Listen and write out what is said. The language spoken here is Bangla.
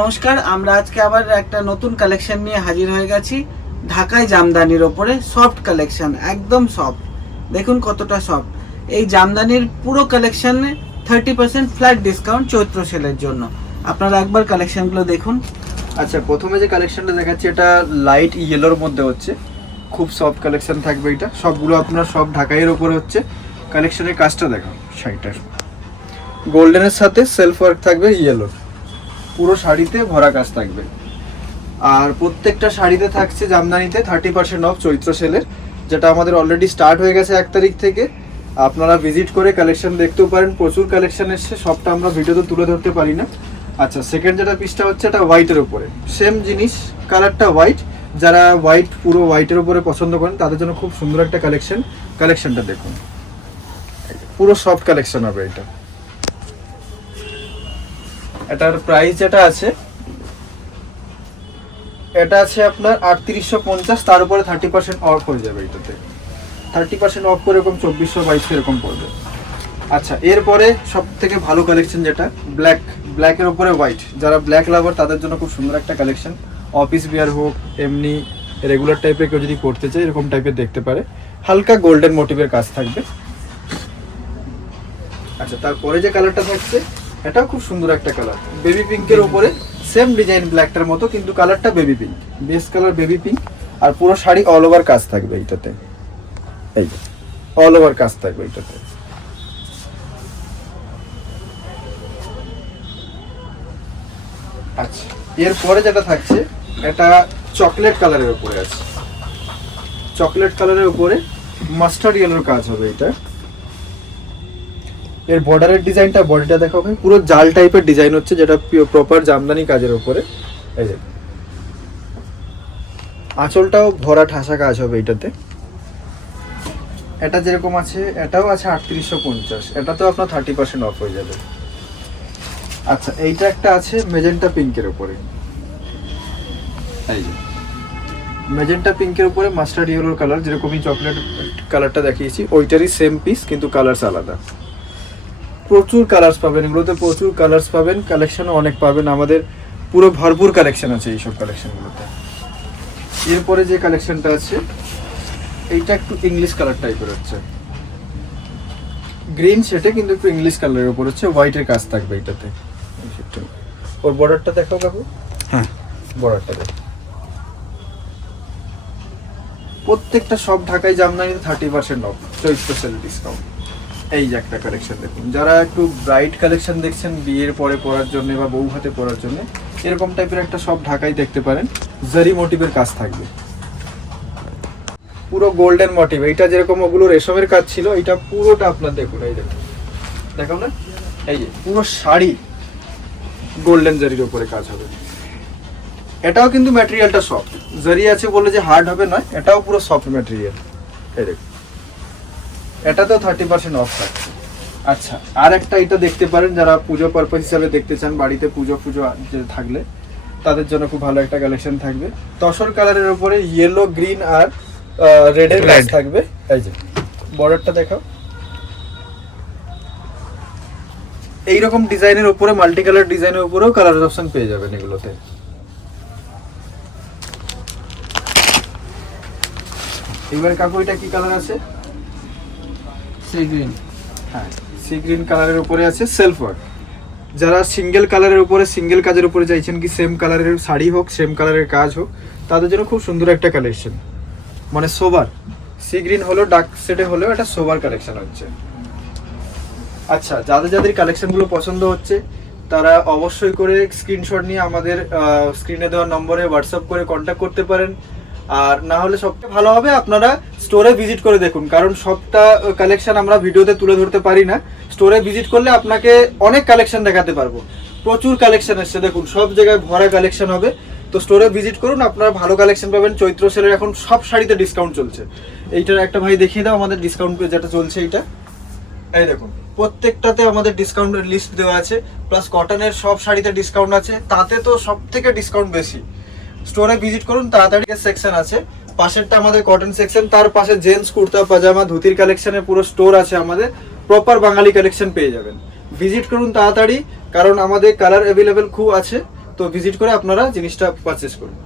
নমস্কার, আমরা আজকে আবার একটা নতুন কালেকশন নিয়ে হাজির হয়ে গেছি। ঢাকায় জামদানির ওপরে সফট কালেকশন, একদম সফট। দেখুন কতটা সফট। এই জামদানির পুরো কালেকশনে 30% ফ্ল্যাট ডিসকাউন্ট চৈত্র সেলের জন্য। আপনারা একবার কালেকশনগুলো দেখুন। আচ্ছা, প্রথমে যে কালেকশনটা দেখাচ্ছি এটা লাইট ইয়েলোর মধ্যে হচ্ছে, খুব সফট কালেকশন থাকবে। এটা সবগুলো আপনার সব ঢাকাইয়ের ওপরে হচ্ছে। কালেকশনের কাজটা দেখাও, শাড়িটার গোল্ডেনের সাথে সেলফ ওয়ার্ক থাকবে, ইয়েলোর পুরো শাড়িতে ভরা কাজ থাকবে। আর প্রত্যেকটা শাড়িতে থাকছে জামদানিতে 30% অফ চৈত্র সেলের, যেটা আমাদের অলরেডি স্টার্ট হয়ে গেছে 1 তারিখ থেকে। আপনারা ভিজিট করে কালেকশন দেখতেও পারেন, প্রচুর কালেকশন এসছে, সবটা আমরা ভিডিওতে তুলে ধরতে পারি না। আচ্ছা, সেকেন্ড যেটা পিসটা হচ্ছে এটা হোয়াইটের উপরে, সেম জিনিস, কালারটা হোয়াইট। যারা হোয়াইট, পুরো হোয়াইটের উপরে পছন্দ করেন তাদের জন্য খুব সুন্দর একটা কালেকশনটা দেখুন, পুরো সফট কালেকশন হবে এটা। এটার প্রাইস যেটা আছে, এটা আছে আপনার 3850, তার উপরে 30% অফ হয়ে যাবে। এটাতে 30% অফ করে এরকম 2422 এরকম পড়বে। আচ্ছা, এরপরে সব থেকে ভালো কালেকশন যেটা ব্ল্যাকের উপরে হোয়াইট, যারা ব্ল্যাক লাভার তাদের জন্য খুব সুন্দর একটা কালেকশন। অফিস বিয়ার হোক, এমনি রেগুলার টাইপের কেউ যদি পড়তে চায় এরকম টাইপের দেখতে পারে। হালকা গোল্ডেন মোটিভের কাজ থাকবে। আচ্ছা, তারপরে যে কালারটা থাকছে এটাও খুব সুন্দর একটা কালার, বেবি পিঙ্কের উপরে সেম ডিজাইন ব্ল্যাকটার মতো, কিন্তু কালারটা baby pink, base colour baby pink. আর পুরো শাড়ি অল ওভার কাজ থাকবে এইটাতে, এই যে অল ওভার কাজ থাকবে এইটাতে। আচ্ছা, এরপরে যেটা থাকছে এটা চকলেট কালারের উপরে আছে, চকলেট কালারের উপরে মাস্টার্ড ইয়েলোর কাজ হবে এটা। এর বর্ডারের ডিজাইনটা, বডিটা দেখো ভাই, পুরো জাল টাইপের ডিজাইন হচ্ছে, যেটা প্রপার জামদানি কাজের উপরে। এই যে আঁচলটাও ভরা ঠাসা কাজ হবে এটাতে। এটা যেরকম আছে এটাও আছে 3850, এটাতেও আপনার 30% অফ হয়ে যাবে। আচ্ছা, এইটা একটা আছে মেজেন্টা পিঙ্কের উপরে, এই যে মেজেন্টা পিঙ্কের উপরে মাস্টার্ড ইয়েলোর কালার, যেরকমই চকলেট কালারটা দেখিয়েছি ওইটারই সেম পিস, কিন্তু কালারস আলাদা। প্রচুর কালার্স পাবেন এগুলোতে, প্রচুর কালার্স পাবেন, কালেকশনও অনেক পাবেন। আমাদের পুরো ভরপুর কালেকশন আছে এইসব কালেকশনগুলোতে। এরপরে যে কালেকশনটা আছে এইটা একটু ইংলিশ কালার টাইপের হচ্ছে, গ্রিন শেডে কিন্তু একটু ইংলিশ কালারের উপর হচ্ছে, হোয়াইটের কাজ থাকবে এটাতে। ওর বর্ডারটা দেখাও কাকু। হ্যাঁ, বর্ডারটা দেখো। প্রত্যেকটা সব ঢাকায় জামদানিতে 30% অফ চৈত্র সেল ডিসকাউন্ট। এই যে একটা কালেকশন দেখুন, যারা একটু ব্রাইট কালেকশন দেখছেন বিয়ের পরে পরার জন্য বা বউ হাতে পরার জন্য, এরকম টাইপের একটা সব ঢাকায় দেখতে পারেন। জারি মোটিভের কাজ থাকবে, পুরো গোল্ডেন মোটিভ। এইটা যেরকম ওগুলো রেশমের কাজ ছিল, এটা পুরোটা আপনার দেখুন, এই দেখুন, দেখো না, এই যে পুরো শাড়ি গোল্ডেন জারির উপরে কাজ হবে। এটাও কিন্তু ম্যাটেরিয়ালটা সফট, জারি আছে বলে যে হার্ড হবে নয়, এটাও পুরো সফট ম্যাটেরিয়াল। এই দেখুন, এটাতেও 30% অফ থাকছে। আচ্ছা, আর একটা এটা দেখতে পারেন, যারা পুজো পারপাস হিসাবে দেখতে চান, বাড়িতে পুজো থাকলে তাদের জন্য খুব ভালো একটা কালেকশন থাকবে। তসর কালারের উপরে ইয়েলো, গ্রিন আর রেডের কাজ থাকবে। এই যে বর্ডারটা দেখাও, এইরকম ডিজাইনের উপরে, মাল্টি কালার ডিজাইনের উপরেও কালার অপশন পেয়ে যাবেন এগুলোতে। এবারে কাকু এটা কি কালার আছে? Sea green. হ্যাঁ, সি গ্রিন কালারের উপরে আছে সেলফ ওয়ার্ক। যারা সিঙ্গেল কালারের উপরে, সিঙ্গেল কাজের উপরে চাইছেন কি সেম কালারের শাড়ি হোক, সেম কালারের কাজ হোক, তাদের জন্য খুব সুন্দর একটা কালেকশন, মানে সোবার। সি গ্রিন হলো ডার্ক শেডে হলেও এটা সোবার কালেকশন হচ্ছে। আচ্ছা, যাদের কালেকশনগুলো পছন্দ হচ্ছে তারা অবশ্যই করে স্ক্রিনশট নিয়ে আমাদের স্ক্রিনে দেওয়া নম্বরে হোয়াটসঅ্যাপ করে কন্ট্যাক্ট করতে পারেন। আর না হলে সবচেয়ে ভালো হবে আপনারা স্টোরে ভিজিট করে দেখুন, কারণ সবটা কালেকশন আমরা ভিডিওতে তুলে ধরতে পারি না। স্টোরে ভিজিট করলে আপনাকে অনেক কালেকশন দেখাতে পারবো, প্রচুর কালেকশন এসছে, দেখুন সব জায়গায় ভরা কালেকশন হবে। তো স্টোরে ভিজিট করুন, আপনারা ভালো কালেকশন পাবেন। চৈত্র সেলের এখন সব শাড়িতে ডিসকাউন্ট চলছে। এইটার একটা ভাই দেখিয়ে দাও আমাদের ডিসকাউন্ট যেটা চলছে। এইটা এই দেখুন, প্রত্যেকটাতে আমাদের ডিসকাউন্টের লিস্ট দেওয়া আছে, প্লাস কটনের সব শাড়িতে ডিসকাউন্ট আছে, তাতে তো সব থেকে ডিসকাউন্ট বেশি। স্টোরে ভিজিট করুন, তাড়াতাড়ি সেকশন আছে, পাশেরটা আমাদের কটন সেকশন, তার পাশে জেন্টস কুর্তা পাজামা ধুতির কালেকশনের পুরো স্টোর আছে আমাদের, প্রপার বাঙালি কালেকশন পেয়ে যাবেন। ভিজিট করুন তাড়াতাড়ি, কারণ আমাদের কালার অ্যাভেলেবেল খুব আছে। তো ভিজিট করে আপনারা জিনিসটা পারচেস করুন।